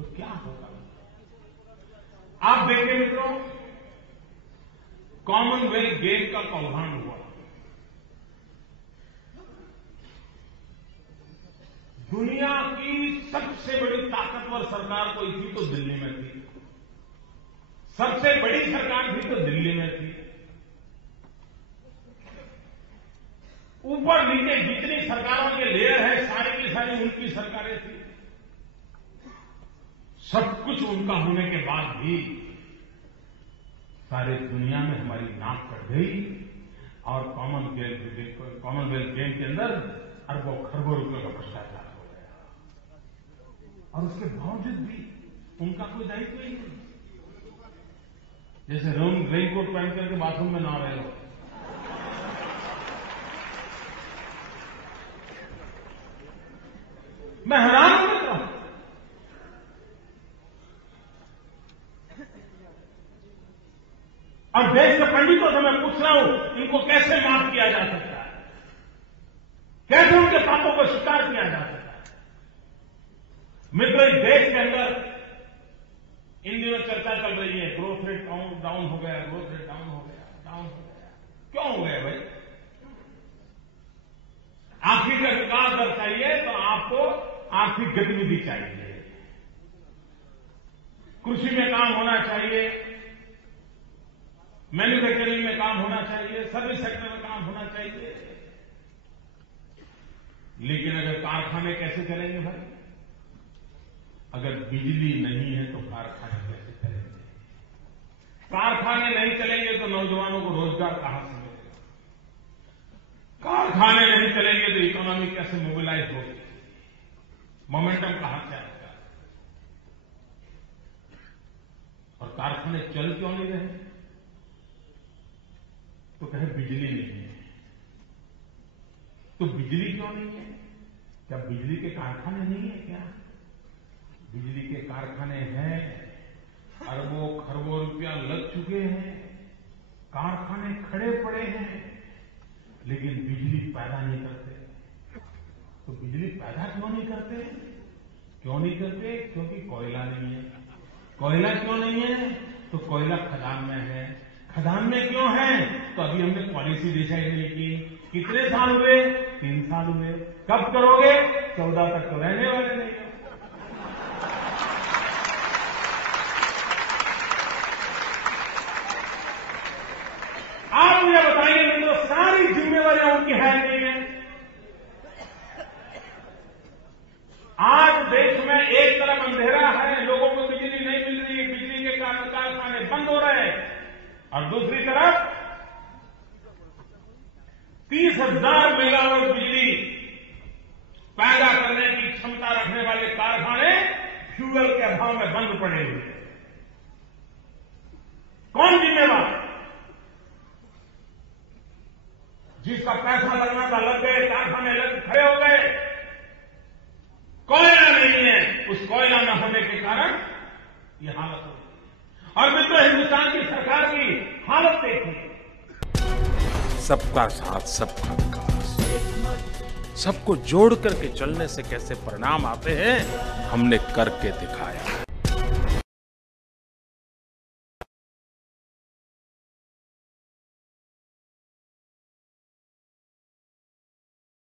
तो क्या होगा? आप देखिए मित्रों, कॉमनवेल्थ गेम का कौभांड हुआ। दुनिया की सबसे बड़ी ताकतवर सरकार कोई थी तो दिल्ली में थी। सबसे बड़ी सरकार थी तो दिल्ली में थी। ऊपर नीचे जितनी सरकारों के लेयर है सारी की सारी उनकी सरकारें थी। सब कुछ उनका होने के बाद भी सारी दुनिया में हमारी नाक कट गई और कॉमनवेल्थ गेम के अंदर अरबों खरबों रुपयों का भ्रष्टाचार हो गया। और उसके बावजूद भी उनका कोई दायित्व ही नहीं। जैसे रेनकोट पहन करके बाथरूम में नहा रहे हो। मैं हैरान हो रहा हूं। और देश के पंडितों से मैं पूछ रहा हूं, इनको कैसे माफ किया जा सकता है? कैसे उनके पापों को स्वीकार किया जा सकता है? मित्रों, इस देश के अंदर इन दिनों चर्चा चल रही है, ग्रोथ रेट डाउन हो गया, ग्रोथ रेट डाउन हो गया, डाउन हो गया। क्यों हो गया भाई? आर्थिक का विकास दर चाहिए तो आपको आर्थिक गतिविधि चाहिए, कृषि में काम होना चाहिए, मैन्युफैक्चरिंग में काम होना चाहिए, सर्विस सेक्टर में काम होना चाहिए। लेकिन अगर कारखाने कैसे चलेंगे भाई? अगर बिजली नहीं है तो कारखाने कैसे चलेंगे? कारखाने नहीं चलेंगे तो नौजवानों को रोजगार कहां से मिलेगा? कारखाने नहीं चलेंगे तो इकोनॉमी कैसे मोबिलाइज होगी? मोमेंटम कहां से आएगा? और कारखाने चल क्यों नहीं रहे? तो कहे बिजली नहीं है। तो बिजली क्यों नहीं है? क्या बिजली के कारखाने नहीं है क्या? बिजली के कारखाने हैं, अरबों खरबों रुपया लग चुके हैं, कारखाने खड़े पड़े हैं, लेकिन बिजली पैदा नहीं करते। तो बिजली पैदा क्यों नहीं करते? क्यों नहीं करते? क्योंकि कोयला नहीं है। कोयला क्यों नहीं है? तो कोयला खदान में है। खदान में क्यों है? तो अभी हमने पॉलिसी डिसाइड नहीं की। कितने साल हुए? 3 साल हुए। कब करोगे? 14 तक तो रहने वाले नहीं हो। आप मुझे बताइए मित्रों, सारी जिम्मेवारियां उनकी है नहीं है? आज देश में एक तरफ अंधेरा है, लोगों को बिजली नहीं मिल रही है, बिजली के कारखाने बंद हो रहे हैं, और दूसरी तरफ 30,000 मेगावाट बिजली पैदा करने की क्षमता रखने वाले कारखाने फ्यूल के अभाव में बंद पड़े हुए हैं। कौन जिम्मेवार? जिसका पैसा लगना था लग गए, कारखाने खड़े हो गए। कोयला नहीं है, उस कोयला न होने के कारण यह हालत हो गई। और मित्रों, हिंदुस्तान की सरकार की हालत देखिए। सबका साथ, सबका विकास, सबको जोड़ करके चलने से कैसे परिणाम आते हैं, हमने करके दिखाया।